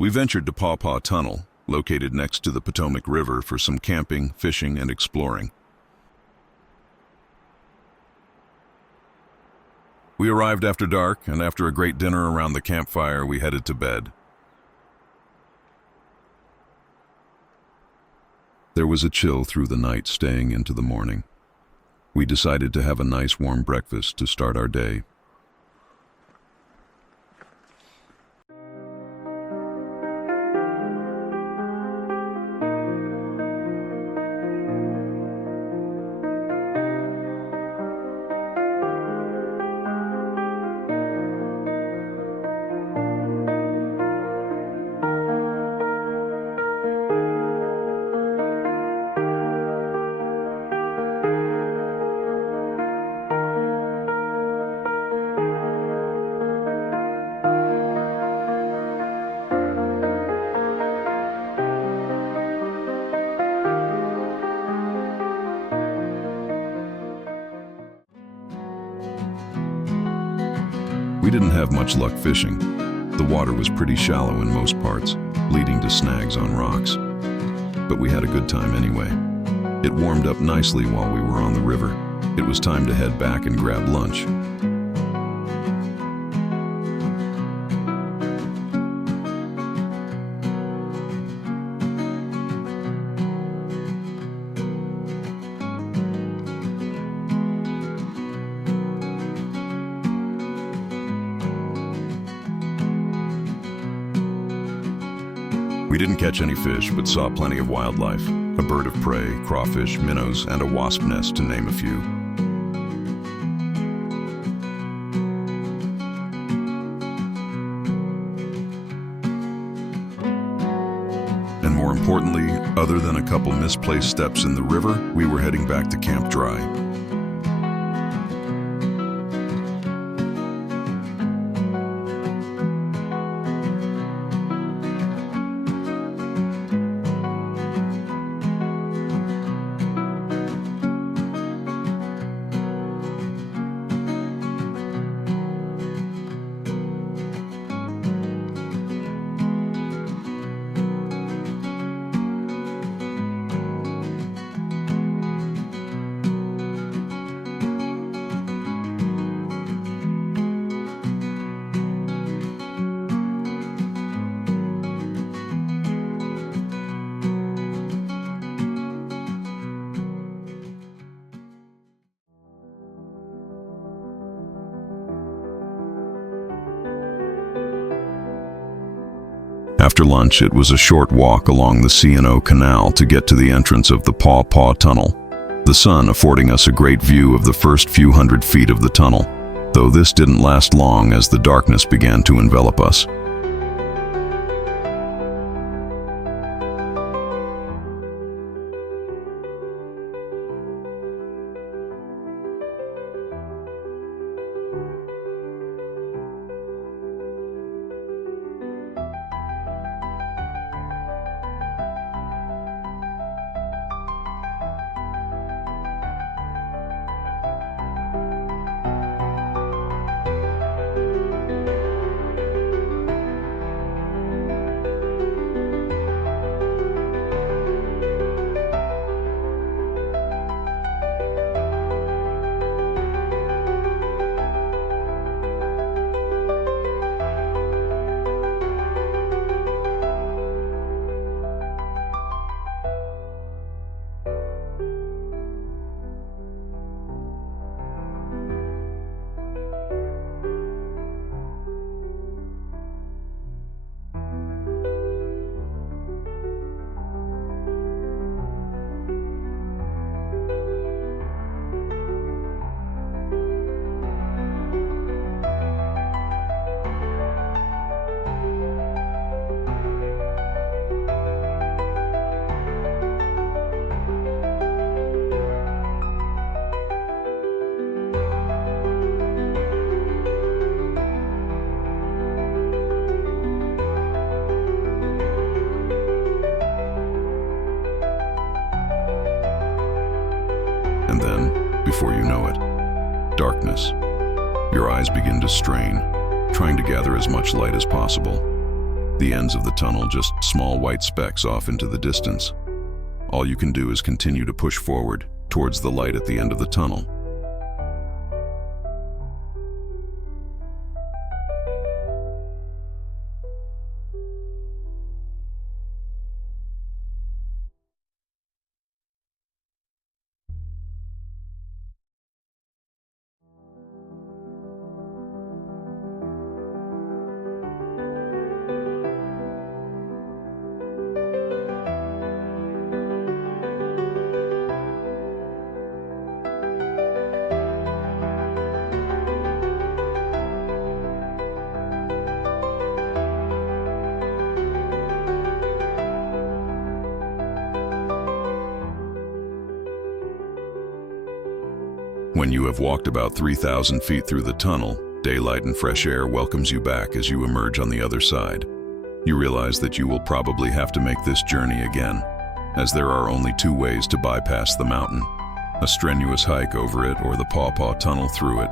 We ventured to Paw Paw Tunnel, located next to the Potomac River, for some camping, fishing, and exploring. We arrived after dark, and after a great dinner around the campfire, we headed to bed. There was a chill through the night, staying into the morning. We decided to have a nice warm breakfast to start our day. We didn't have much luck fishing. The water was pretty shallow in most parts, leading to snags on rocks. But we had a good time anyway. It warmed up nicely while we were on the river. It was time to head back and grab lunch. We didn't catch any fish, but saw plenty of wildlife. A bird of prey, crawfish, minnows, and a wasp nest, to name a few. And more importantly, other than a couple misplaced steps in the river, we were heading back to Camp Dry. After lunch, it was a short walk along the C&O Canal to get to the entrance of the Paw Paw Tunnel, the sun affording us a great view of the first few hundred feet of the tunnel, though this didn't last long as the darkness began to envelop us. And then, before you know it, darkness. Your eyes begin to strain, trying to gather as much light as possible. The ends of the tunnel just small white specks off into the distance. All you can do is continue to push forward towards the light at the end of the tunnel. When you have walked about 3,000 feet through the tunnel, daylight and fresh air welcomes you back as you emerge on the other side. You realize that you will probably have to make this journey again, as there are only two ways to bypass the mountain: a strenuous hike over it or the Paw Paw Tunnel through it.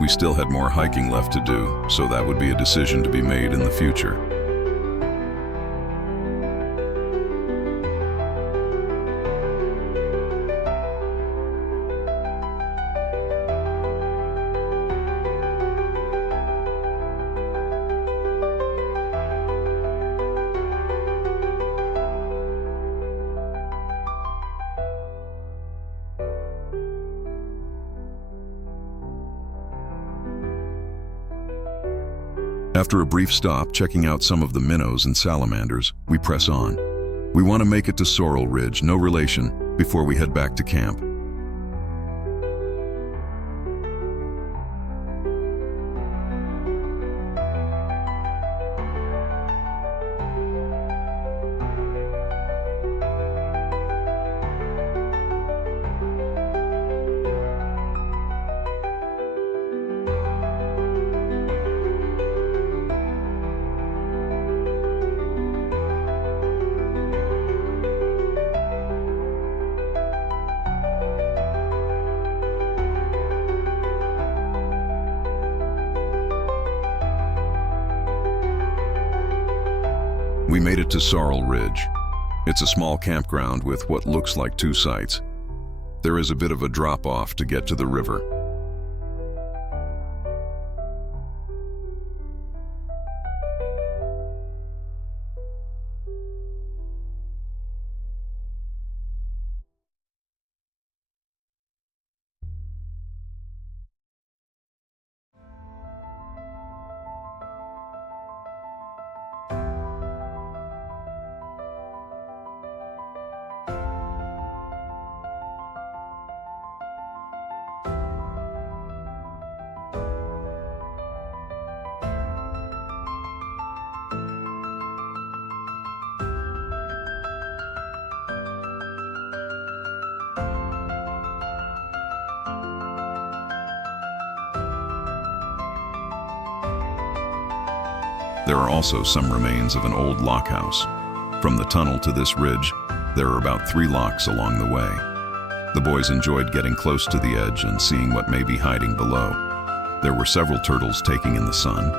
We still had more hiking left to do, so that would be a decision to be made in the future. After a brief stop checking out some of the minnows and salamanders, we press on. We want to make it to Sorrel Ridge, no relation, before we head back to camp. We made it to Sorrel Ridge. It's a small campground with what looks like two sites. There is a bit of a drop-off to get to the river. There are also some remains of an old lock house. From the tunnel to this ridge, there are about 3 locks along the way. The boys enjoyed getting close to the edge and seeing what may be hiding below. There were several turtles taking in the sun.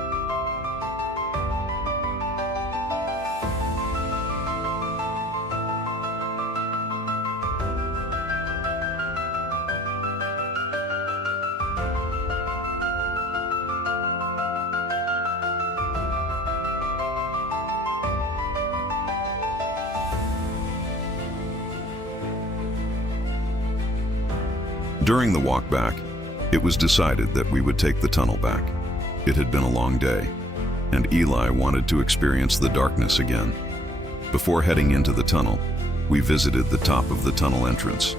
During the walk back, it was decided that we would take the tunnel back. It had been a long day, and Eli wanted to experience the darkness again. Before heading into the tunnel, we visited the top of the tunnel entrance.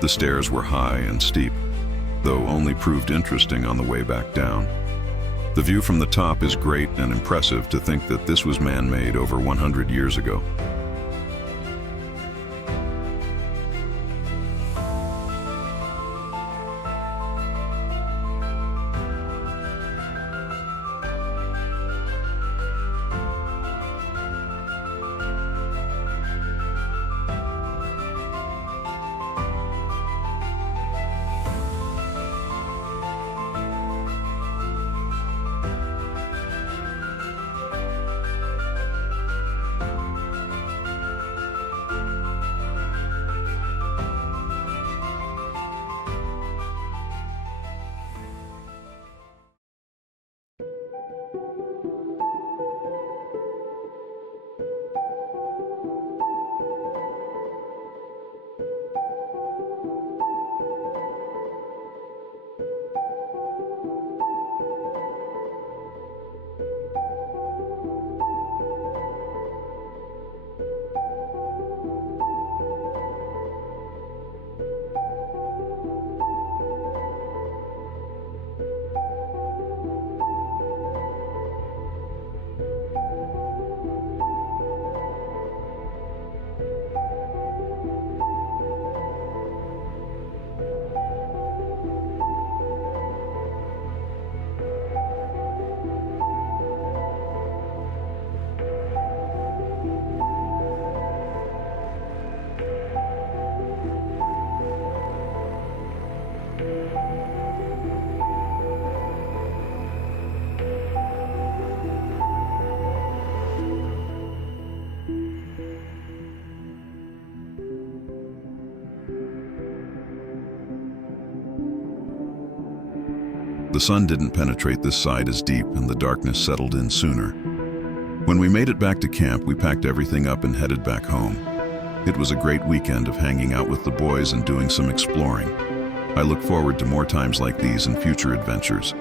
The stairs were high and steep, though only proved interesting on the way back down. The view from the top is great and impressive to think that this was man-made over 100 years ago. The sun didn't penetrate this side as deep, and the darkness settled in sooner. When we made it back to camp, we packed everything up and headed back home. It was a great weekend of hanging out with the boys and doing some exploring. I look forward to more times like these and future adventures.